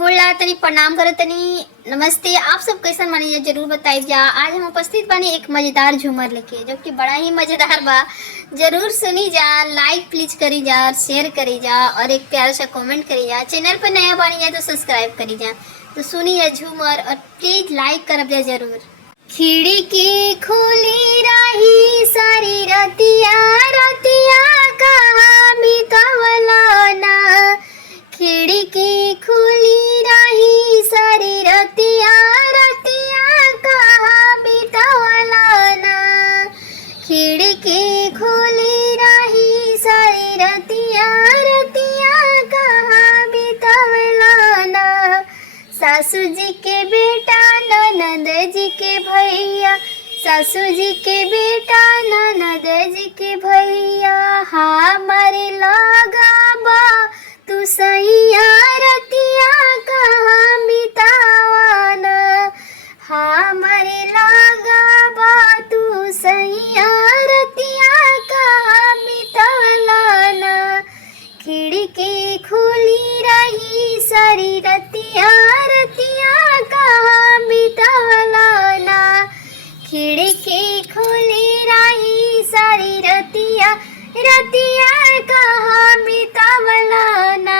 गोला तनी प्रणाम करो तनी नमस्ते। आप सब कैसन मानी जरूर बताइए जा। आज हम उपस्थित बानी एक मजेदार झूमर लेके, जो कि बड़ा ही मजेदार बा। जरूर सुनी जा, लाइक प्लीज करी जा, शेयर करी जा और एक प्यारा सा कमेंट करी जा। चैनल पर नया बानी जा तो सब्सक्राइब करी जा। तो सुनिए झूमर और प्लीज लाइक करब जा जरूर। खिड़की खुली रही सारी रतिया रतिया कहाँ बितवला ना। खिड़की खुली रही सारी रतिया रतिया कहाँ बितवला ना। खिड़की खुली रही सारी रतिया रतिया कहाँ बितवला ना। सासू जी के बेटा ननद जी के भैया, सासू जी के बेटा ननद जी के भैया, हमारे लगा बा तू सैया रतिया कहाँ बितावाना। हमारे लगा बा तू सैया रतिया कहाँ बितावाना। खिड़की खुली रही सारी रतिया रतिया कहाँ बितवला ना। खिड़की खुली रही सारी रतिया रतिया कहाँ बितवला ना।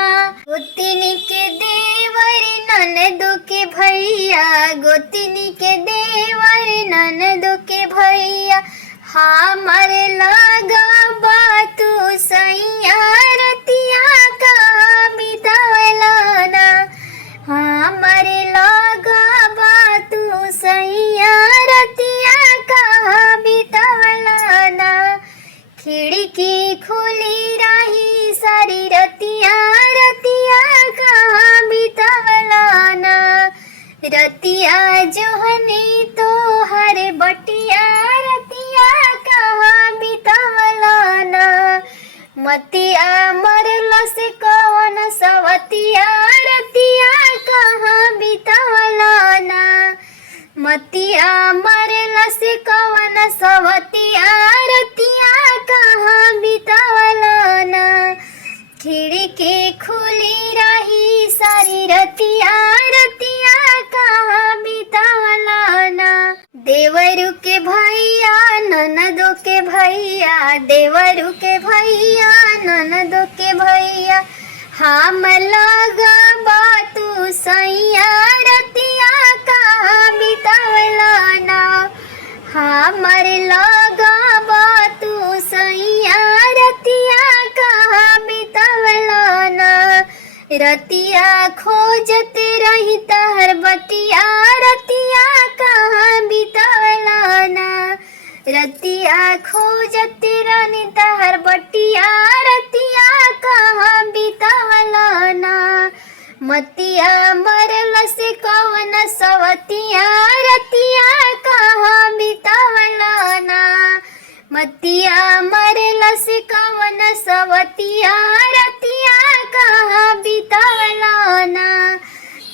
गोतिनी के देवर ननदो के भैया, गोतिनी के देवर ननदो के भैया, हमारे लगा बा तू सैया रतिया कहाँ बितवला ना। हमारे लगा बा तू सैया रतिया कहाँ बितवला ना। खिड़की खुली रही सारी रतिया रतिया कहाँ बितवला ना। रतिया जोहनी तो हरे बटिया रतिया कहाँ बितवला ना। मतिया मरला से कौन सवतिया रतिया कहाँ बितवला ना। मतिया मरला से कौन सवतिया रतिया कहाँ बितवला ना। खिड़की खुली रही सारी रतिया रतिया कहाँ बितवला ना। देवरू के भैया ननदो के भैया, देवरू के भैया ननदो के भैया, हम लगा बा तू सैया रतिया कहाँ बितवला ना। हमर लगा बा तू सैया रतिया कहाँ बितवला ना। रतिया खोजते रही तहर बतिया रतिया कहाँ बितवला ना। रतिया खोजते रही तहर बटिया रतिया कहाँ बितवला ना। मतिया मरल से कौन सवतिया रतिया कहाँ बितवला ना। मतिया मरल से कौन सवतिया रतिया कहाँ बितवला ना।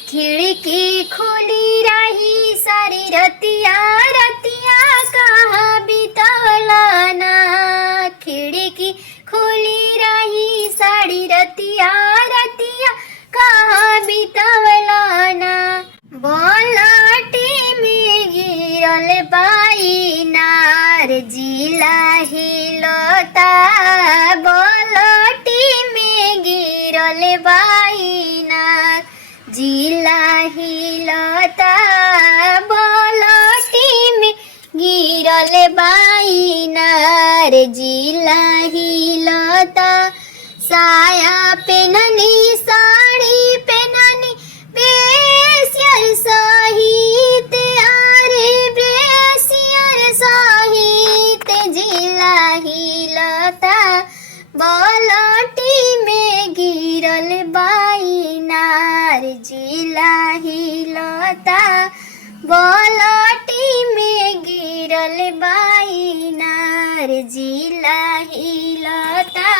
खिड़की खुली रही सारी रतिया रतिया कहाँ बितवला ना। खिड़की खुली रही सारी रतिया रतिया कहाँ बितवला ना। बोलाटी में गिरल बाई नार जिला हिलता, बोलाटी में गिरल बाई नार जिला हिलता, बोलाटी में गिरल बाई नार जिला हिलता। साया पेननी साड़ी पेननी बेसियर सहित, अरे बेसियर सहित जिला हिलता। बोलटी में गिरल बाई नार जिला हिलता, बोलटी में गिरल बाई नार जिला हिलता।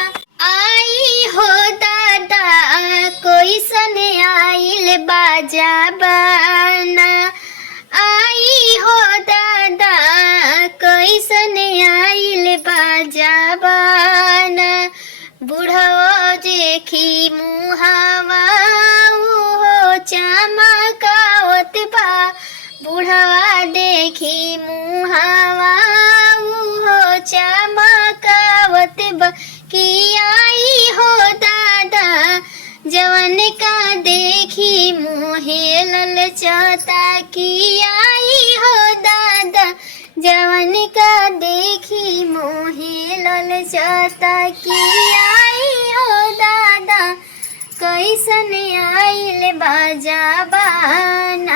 आई हो दादा कोई सने आइल बाजा बाना, आई हो दादा कोई सने आइल बाजा बाना। बुढ़वा देखी मुहावा चमकावत बा बुढ़वा देखी मुहावा उहो चमकावत बा कि आई हो दादा जवन का देखी मोहे ललचता कि आई हो दादा जवन का देखी मोहे ललचता कि आई हो दादा कैसन आइल बाजा बाना